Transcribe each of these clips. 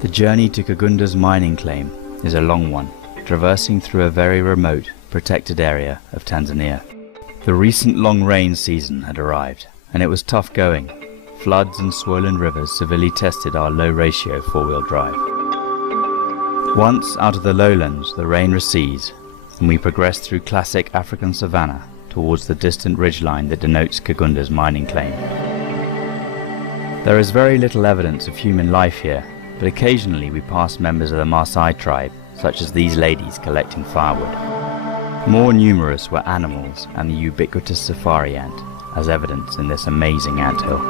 The journey to Kagunda's mining claim is a long one, traversing through a very remote, protected area of Tanzania. The recent long rain season had arrived, and it was tough going. Floods and swollen rivers severely tested our low-ratio four-wheel drive. Once out of the lowlands, the rain recedes, and we progress through classic African savanna towards the distant ridgeline that denotes Kagunda's mining claim. There is very little evidence of human life here, but occasionally we pass members of the Maasai tribe, such as these ladies collecting firewood. More numerous were animals and the ubiquitous safari ant, as evidenced in this amazing anthill.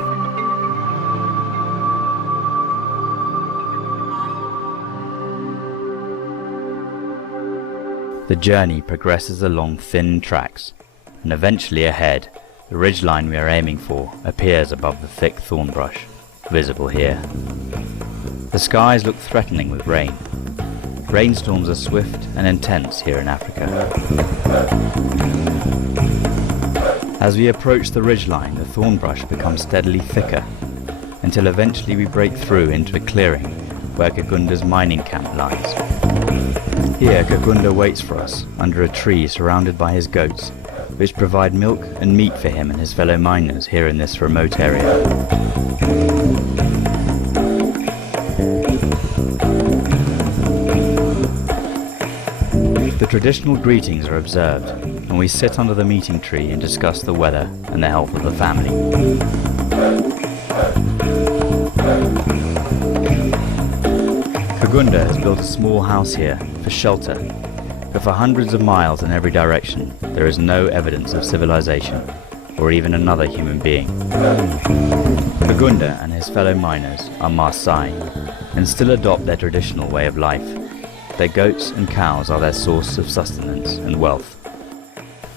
The journey progresses along thin tracks, and eventually ahead, the ridgeline we are aiming for appears above the thick thorn brush, visible here. The skies look threatening with rain. Rainstorms are swift and intense here in Africa. As we approach the ridgeline, the thorn brush becomes steadily thicker, until eventually we break through into a clearing where Kagunda's mining camp lies. Here Kagunda waits for us under a tree surrounded by his goats, which provide milk and meat for him and his fellow miners here in this remote area. The traditional greetings are observed, and we sit under the meeting tree and discuss the weather and the health of the family. Kagunda has built a small house here for shelter, but for hundreds of miles in every direction there is no evidence of civilization or even another human being. Kagunda and his fellow miners are Maasai and still adopt their traditional way of life. Their goats and cows are their source of sustenance and wealth.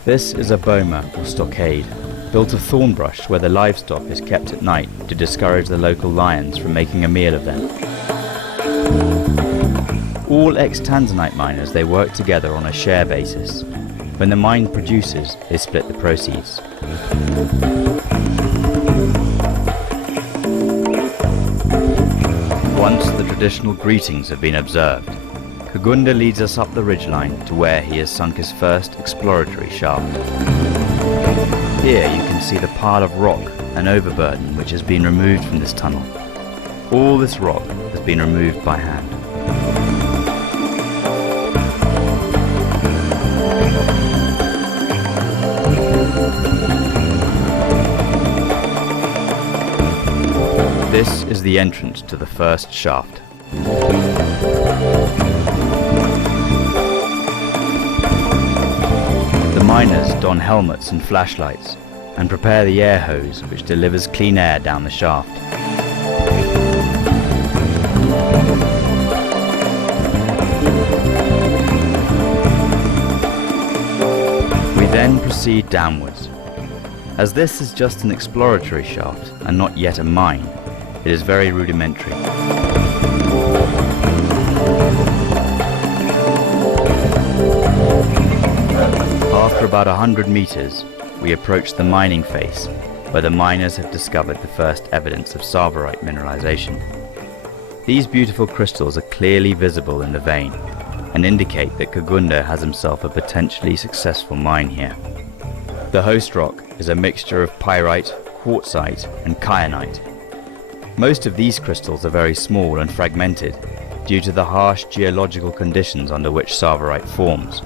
This is a boma or stockade, built of thorn brush where the livestock is kept at night to discourage the local lions from making a meal of them. All ex-Tanzanite miners, they work together on a share basis. When the mine produces, they split the proceeds. Once the traditional greetings have been observed, Kagunda leads us up the ridgeline to where he has sunk his first exploratory shaft. Here you can see the pile of rock and overburden which has been removed from this tunnel. All this rock has been removed by hand. This is the entrance to the first shaft. The miners don helmets and flashlights and prepare the air hose which delivers clean air down the shaft. We then proceed downwards. As this is just an exploratory shaft and not yet a mine, it is very rudimentary. After about 100 meters, we approach the mining face, where the miners have discovered the first evidence of Tsavorite mineralization. These beautiful crystals are clearly visible in the vein, and indicate that Kagunda has himself a potentially successful mine here. The host rock is a mixture of pyrite, quartzite, and kyanite. Most of these crystals are very small and fragmented due to the harsh geological conditions under which Tsavorite forms.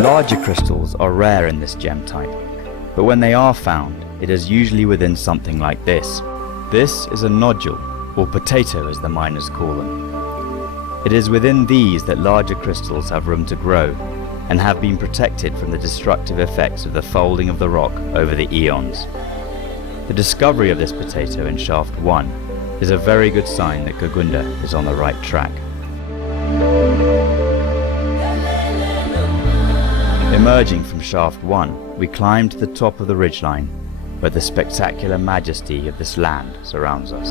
Larger crystals are rare in this gem type, but when they are found, it is usually within something like this. This is a nodule, or potato as the miners call them. It is within these that larger crystals have room to grow, and have been protected from the destructive effects of the folding of the rock over the eons. The discovery of this potato in Shaft 1 is a very good sign that Kagunda is on the right track. Emerging from Shaft 1, we climb to the top of the ridgeline, where the spectacular majesty of this land surrounds us.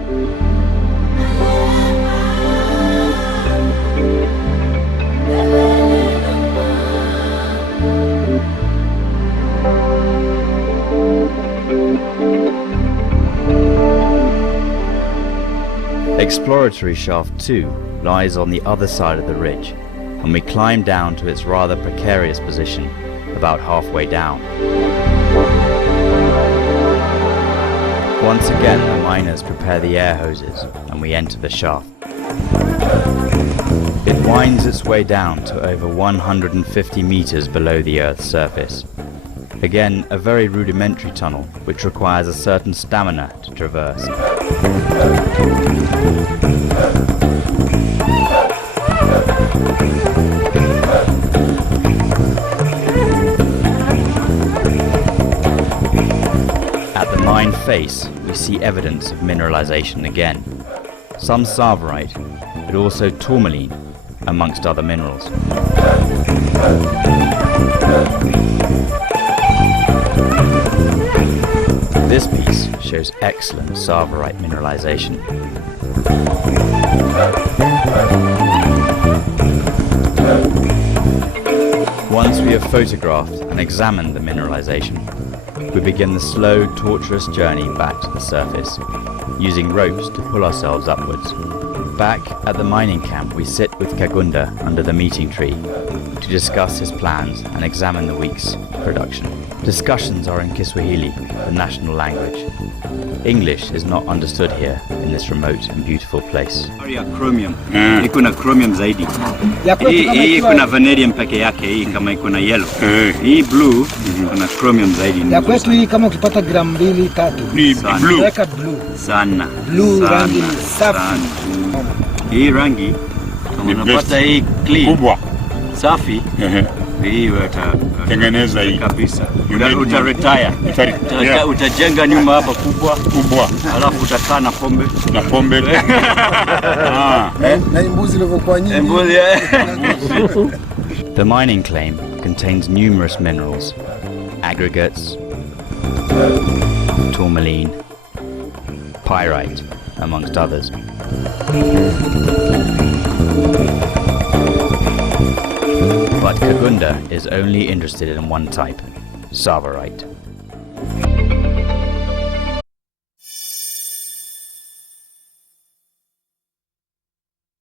Exploratory Shaft 2 lies on the other side of the ridge, and we climb down to its rather precarious position, about halfway down. Once again, the miners prepare the air hoses, and we enter the shaft. It winds its way down to over 150 meters below the Earth's surface. Again, a very rudimentary tunnel, which requires a certain stamina to traverse. At the mine face, we see evidence of mineralization again. Some Tsavorite, but also tourmaline, amongst other minerals. This piece shows excellent Tsavorite mineralization. Once we have photographed and examined the mineralization, we begin the slow, tortuous journey back to the surface, using ropes to pull ourselves upwards. Back at the mining camp, we sit with Kagunda under the meeting tree to discuss his plans and examine the week's production. Discussions are in Kiswahili, the national language. English is not understood here in this remote and beautiful place. Chromium. Iko na chromium zaidi. Hii iko na vanadium peke yake, hii kama iko na yellow. Hii blue iko na chromium zaidi. Ya kwetu hii kama ukipata gramu 2-3. Blue. Weka blue. Sana. Blue rangi safi. Hii rangi kama unapata hii clean. Kubwa. Safi. Hii tengeneza hii kabisa. Uta-retire. Utajenga nyumba hapa kubwa. Alafu utakaa na pombe. Na mbuzi ilivyokuwa nyingi. The mining claim contains numerous minerals, aggregates, tourmaline, pyrite, amongst others. But Kagunda is only interested in one type, Tsavorite.